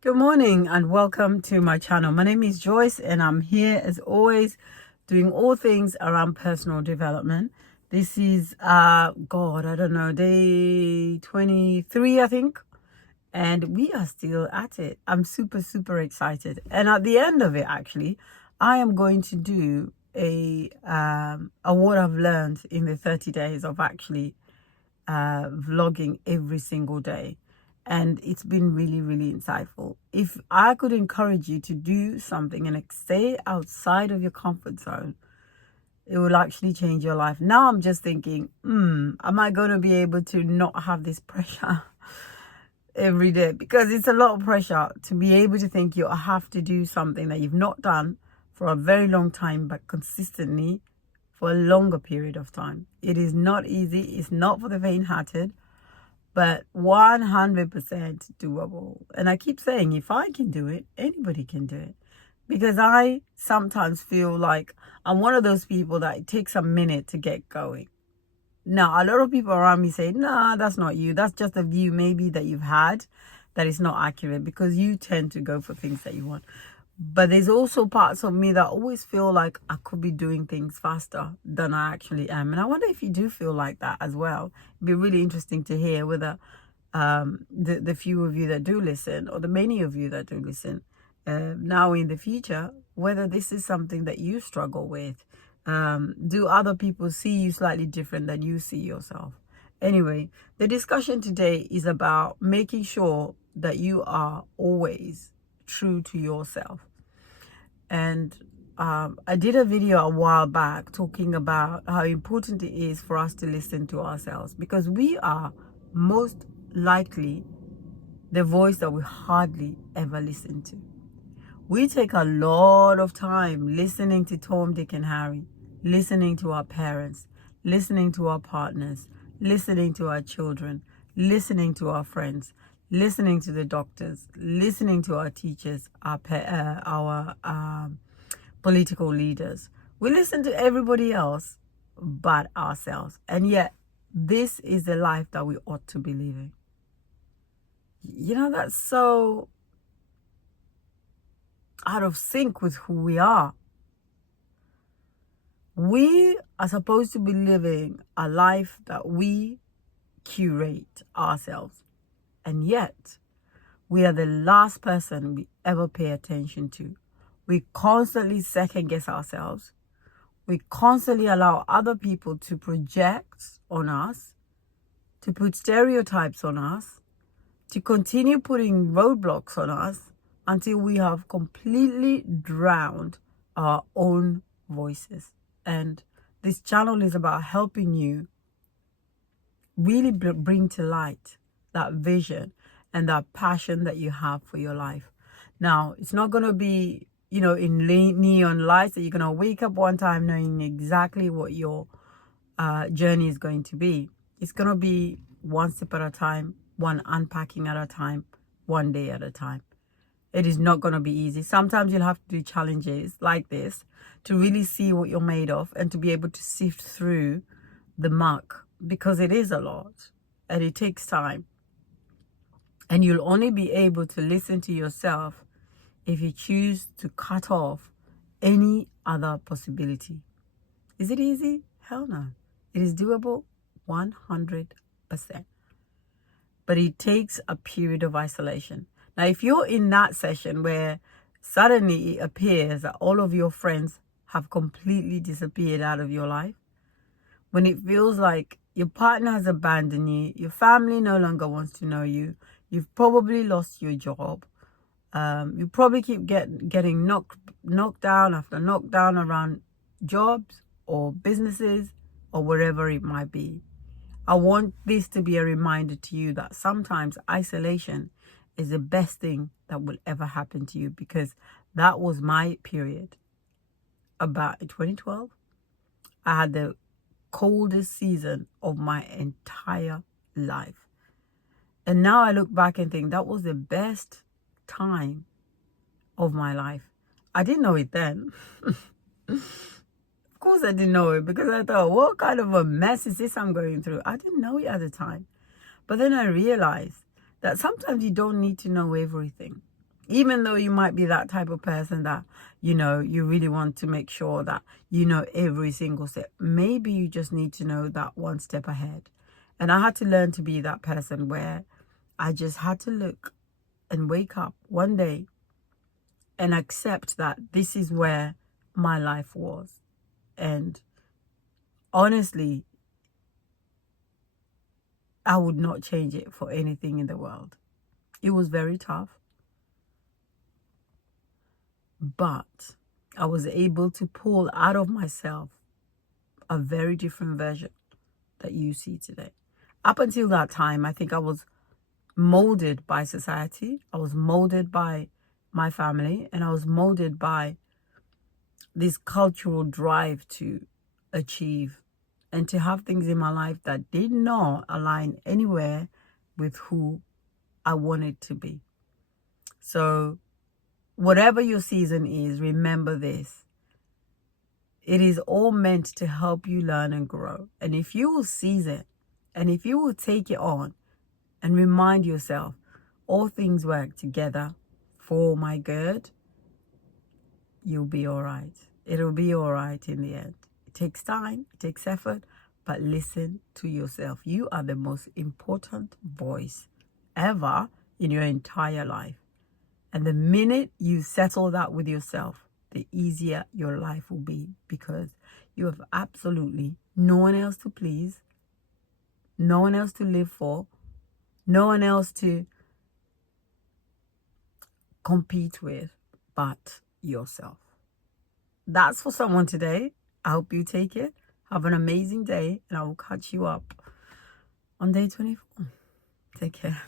Good morning and welcome to my channel. My name is Joyce and I'm here as always doing all things around personal development. This is God, I don't know, day 23 I think, and we are still at it. I'm super excited. And at the end of it actually, I am going to do a what I've learned in the 30 days of actually vlogging every single day, and it's been really insightful. If I could encourage you to do something and stay outside of your comfort zone, it will actually change your life. Now I'm just thinking, am I going to be able to not have this pressure every day? Because it's a lot of pressure to be able to think you have to do something that you've not done for a very long time, but consistently for a longer period of time. It is not easy. It's not for the faint-hearted, but 100% doable. And I keep saying, if I can do it, anybody can do it. Because I sometimes feel like I'm one of those people that it takes a minute to get going. Now, a lot of people around me say, nah, that's not you. That's just a view maybe that you've had that is not accurate, because you tend to go for things that you want. But there's also parts of me that always feel like I could be doing things faster than I actually am. And I wonder if you do feel like that as well. It'd be really interesting to hear whether the few of you that do listen, or the many of you that do listen, now in the future, whether this is something that you struggle with. Do other people see you slightly different than you see yourself? Anyway, the discussion today is about making sure that you are always true to yourself. And I did a video a while back talking about how important it is for us to listen to ourselves, because we are most likely the voice that we hardly ever listen to. We take a lot of time listening to Tom, Dick, and Harry, listening to our parents, listening to our partners, listening to our children, listening to our friends, listening to the doctors, listening to our teachers, our political leaders. We listen to everybody else but ourselves. And yet, this is the life that we ought to be living. You know, that's so out of sync with who we are. We are supposed to be living a life that we curate ourselves. And yet, we are the last person we ever pay attention to. We constantly second guess ourselves. We constantly allow other people to project on us, to put stereotypes on us, to continue putting roadblocks on us until we have completely drowned our own voices. And this channel is about helping you really bring to light that vision and that passion that you have for your life. Now, it's not going to be, in neon lights that you're going to wake up one time knowing exactly what your journey is going to be. It's going to be one step at a time, one unpacking at a time, one day at a time. It is not going to be easy. Sometimes you'll have to do challenges like this to really see what you're made of and to be able to sift through the muck, because it is a lot and it takes time. And you'll only be able to listen to yourself if you choose to cut off any other possibility. Is it easy? Hell no. It is doable 100%. But it takes a period of isolation. Now, if you're in that session where suddenly it appears that all of your friends have completely disappeared out of your life, when it feels like your partner has abandoned you, your family no longer wants to know you, you've probably lost your job, you probably keep getting knocked down after knockdown around jobs or businesses or wherever it might be. I want this to be a reminder to you that sometimes isolation is the best thing that will ever happen to you, because that was my period. About 2012, I had the coldest season of my entire life. And now I look back and think that was the best time of my life. I didn't know it then. Of course I didn't know it, because I thought, what kind of a mess is this I'm going through? I didn't know it at the time. But then I realized that sometimes you don't need to know everything. Even though you might be that type of person that, you know, you really want to make sure that you know every single step. Maybe you just need to know that one step ahead. And I had to learn to be that person where I just had to look and wake up one day and accept that this is where my life was. And honestly, I would not change it for anything in the world. It was very tough, but I was able to pull out of myself a very different version that you see today. Up until that time, I think I was molded by society. I was molded by my family, and I was molded by this cultural drive to achieve and to have things in my life that did not align anywhere with who I wanted to be. So whatever your season is, remember this. It is all meant to help you learn and grow. And if you will seize it, and if you will take it on and remind yourself, all things work together for my good, you'll be all right. It'll be all right in the end. It takes time, it takes effort, but listen to yourself. You are the most important voice ever in your entire life. And the minute you settle that with yourself, the easier your life will be, because you have absolutely no one else to please, no one else to live for, no one else to compete with but yourself. That's for someone today. I hope you take it. Have an amazing day, and I will catch you up on day 24. Take care.